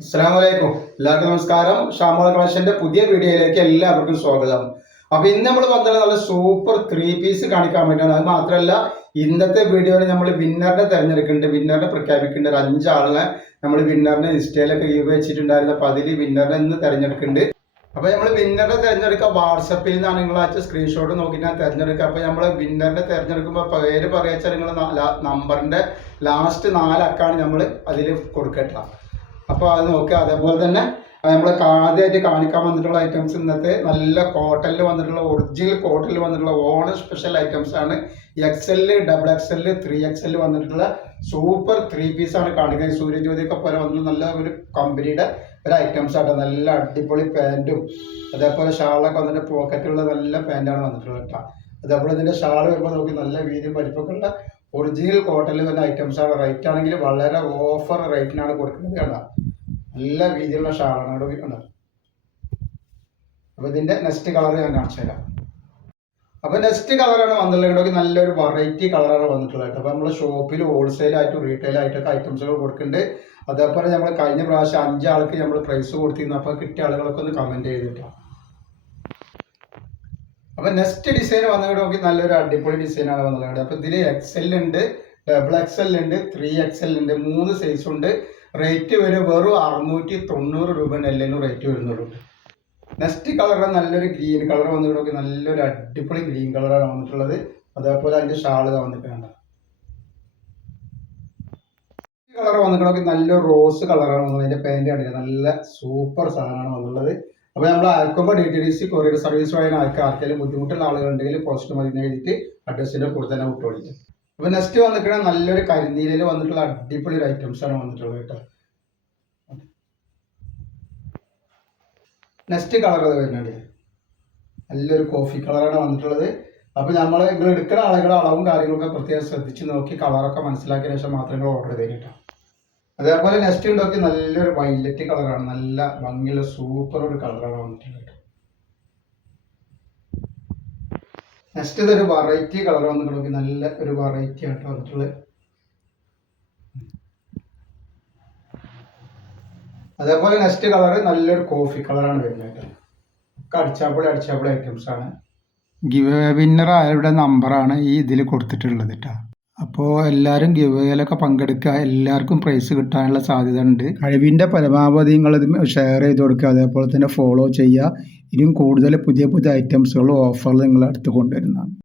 അസ്സലാമലൈക്കും. എല്ലാവർക്കും നമസ്കാരം. ഷാമോള കളക്ഷന്റെ പുതിയ വീഡിയോയിലേക്ക് എല്ലാവർക്കും സ്വാഗതം. അപ്പൊ ഇന്ന് നമ്മൾ വന്നത് നല്ല സൂപ്പർ 3 പീസ് കാണിക്കാൻ വേണ്ടിയാണ്. അത് മാത്രമല്ല, ഇന്നത്തെ വീഡിയോയിൽ നമ്മൾ വിന്നറിനെ തെരഞ്ഞെടുക്കുന്നുണ്ട്, വിന്നറിനെ പ്രഖ്യാപിക്കുന്നുണ്ട്. ഒരു 5 ആളിനെ നമ്മൾ വിന്നറിനെ ഇൻസ്റ്റയിലൊക്കെ വെച്ചിട്ടുണ്ടായിരുന്നു. അപ്പൊ അതിൽ വിന്നറിനെ ഇന്ന് തെരഞ്ഞെടുക്കുന്നുണ്ട്. അപ്പൊ നമ്മൾ വിന്നറിനെ തെരഞ്ഞെടുക്കുക വാട്സപ്പിൽ നിന്നാണ്. നിങ്ങൾ അയച്ച സ്ക്രീൻഷോട്ട് നോക്കിയിട്ടാണ് തെരഞ്ഞെടുക്കുക. അപ്പൊ നമ്മൾ വിന്നറിനെ തെരഞ്ഞെടുക്കുമ്പോൾ പേര് പറയാച്ചാൽ നിങ്ങൾ നമ്പറിന്റെ ലാസ്റ്റ് 4 അക്കമാണ് നമ്മൾ അതിൽ കൊടുക്കട്ട. അപ്പോൾ അത് നോക്കുക. അതേപോലെ തന്നെ നമ്മൾ ആദ്യമായിട്ട് കാണിക്കാൻ വന്നിട്ടുള്ള ഐറ്റംസ് ഇന്നത്തെ നല്ല കോട്ടണിൽ വന്നിട്ടുള്ള ഒറിജിനൽ കോട്ടണിൽ വന്നിട്ടുള്ള ഓണം സ്പെഷ്യൽ ഐറ്റംസ് ആണ്. XL, XXL, 3XL വന്നിട്ടുള്ള സൂപ്പർ 3 പീസ് ആണ് കാണിക്കുന്നത്. സൂര്യജ്യോതിയൊക്കെ പോലെ വന്നിട്ടുള്ള നല്ല ഒരു കമ്പനിയുടെ ഒരു ഐറ്റംസ് ആണ്. നല്ല അടിപൊളി പാൻറ്റും അതേപോലെ ഷാളൊക്കെ വന്നിട്ട് പോക്കറ്റുള്ള നല്ല പാൻറ്റാണ് വന്നിട്ടുള്ളത് കേട്ടോ. അതേപോലെ ഇതിൻ്റെ ഷാൾ വരുമ്പോൾ നോക്കി നല്ല വീതി വലിപ്പമൊക്കെ ഉള്ള ഒറിജിനൽ കോട്ടണിൽ വരുന്ന ഐറ്റംസ് ആണ്. റേറ്റ് ആണെങ്കിൽ വളരെ ഓഫർ റേറ്റിനാണ് കൊടുക്കുന്നത് കേട്ടോ. നല്ല വീതിയുള്ള ഷാളാണ് അവിടെ കണ്ടത്. അപ്പോൾ ഇതിൻ്റെ നെക്സ്റ്റ് കളർ ഞാൻ കാണിച്ചു തരാം. അപ്പോൾ നെക്സ്റ്റ് കളറാണ് വന്നിട്ടുള്ളത്. നല്ലൊരു വെറൈറ്റി കളറാണ് വന്നിട്ടുള്ളത് കേട്ടോ. അപ്പോൾ നമ്മൾ ഷോപ്പിൽ ഹോൾസെയിലായിട്ടും റീറ്റെയിലായിട്ടൊക്കെ ഐറ്റംസുകൾ കൊടുക്കുന്നുണ്ട്. അതേപോലെ നമ്മൾ കഴിഞ്ഞ പ്രാവശ്യം 5 ആൾക്ക് നമ്മൾ പ്രൈസ് കൊടുത്തിരുന്നു. അപ്പോൾ കിട്ടിയ ആളുകളൊക്കെ ഒന്ന് കമൻറ്റ് ചെയ്തിട്ടാണ്. അപ്പോൾ നെക്സ്റ്റ് ഡിസൈൻ വന്നിട്ട് നോക്കി നല്ലൊരു അടിപൊളി ഡിസൈനാണ് വന്നിട്ടുള്ളത്. അപ്പോൾ ഇതിൽ XL ഉണ്ട്, XXL ഉണ്ട്, 3XL ഉണ്ട്, 3 സൈസ് ഉണ്ട്. റേറ്റ് വരും വെറും 690 രൂപ എല്ലാവരും റേറ്റ് വരുന്നുള്ളൂ. നെക്സ്റ്റ് കളർ നല്ലൊരു ഗ്രീൻ കളർ വന്നിട്ട് നോക്കി നല്ലൊരു അടിപൊളി ഗ്രീൻ കളറാണ് വന്നിട്ടുള്ളത്. അതേപോലെ അതിൻ്റെ ഷാള് വന്നിട്ടുണ്ട്. കളർ വന്നിട്ട് നോക്കി നല്ലൊരു റോസ് കളറാണ് വന്നത്. അതിൻ്റെ പാൻറ് കണ്ടില്ല, നല്ല സൂപ്പർ സാധനമാണ് വന്നുള്ളത്. അപ്പോൾ നമ്മൾ അയക്കുമ്പോൾ DTDC കൊറിയർ സർവീസ് വഴി ആർക്കെങ്കിലും ബുദ്ധിമുട്ടുള്ള ആളുകളുണ്ടെങ്കിൽ പോസ്റ്റ് മതി എഴുതിയിട്ട് അഡ്രസ്സിൻ്റെ കൂടെ തന്നെ വിട്ടോളിക്കും. അപ്പോൾ നെക്സ്റ്റ് വന്നിട്ട് നല്ലൊരു കരിനീലയിൽ വന്നിട്ടുള്ള അടിപൊളി ഒരു ഐറ്റംസ് ആണ് വന്നിട്ടുള്ളത് കേട്ടോ. നെക്സ്റ്റ് കളർ അത് വരുന്നുണ്ട്, നല്ലൊരു കോഫി കളറാണ് വന്നിട്ടുള്ളത്. അപ്പോൾ നമ്മൾ നിങ്ങൾ എടുക്കുന്ന ആളുകളുടെ അളവും കാര്യങ്ങളൊക്കെ പ്രത്യേകം ശ്രദ്ധിച്ച് നോക്കി കളറൊക്കെ മനസ്സിലാക്കിയ ശേഷം മാത്രമേ ഓർഡർ ചെയ്ത് കേട്ടോ. അതേപോലെ നെക്സ്റ്റ് നോക്കി നല്ലൊരു വയലറ്റ് കളറാണ്, നല്ല ഭംഗിയുള്ള സൂപ്പർ ഒരു കളറാണ് വന്നിട്ടുള്ളത്. നെക്സ്റ്റ് ഇതൊരു വെറൈറ്റി കളർ വന്നിട്ട് നോക്കി നല്ല ഒരു വെറൈറ്റി ആയിട്ട് വന്നിട്ടുള്ളത്. അതേപോലെ നെക്സ്റ്റ് കളർ നല്ലൊരു കോഫി കളറാണ് വരുന്നത്. ഒക്കെ അടിച്ചാപ്പൊളി ഐറ്റംസ് ആണ്. ഗിവ് വിന്നർ ആയവരുടെ നമ്പറാണ് ഈ ഇതിൽ കൊടുത്തിട്ടുള്ളത് കേട്ടോ. അപ്പോൾ എല്ലാവരും ഗിവേയിലൊക്കെ പങ്കെടുക്കുക, എല്ലാവർക്കും പ്രൈസ് കിട്ടാനുള്ള സാധ്യത ഉണ്ട്. കഴിവിൻ്റെ പരമാവധി നിങ്ങളിത് ഷെയർ ചെയ്ത് കൊടുക്കുക, അതേപോലെ തന്നെ ഫോളോ ചെയ്യുക. ഇനിയും കൂടുതൽ പുതിയ ഐറ്റംസുകളും ഓഫറുകൾ നിങ്ങൾ അടുത്ത് കൊണ്ടുവരുന്നതാണ്.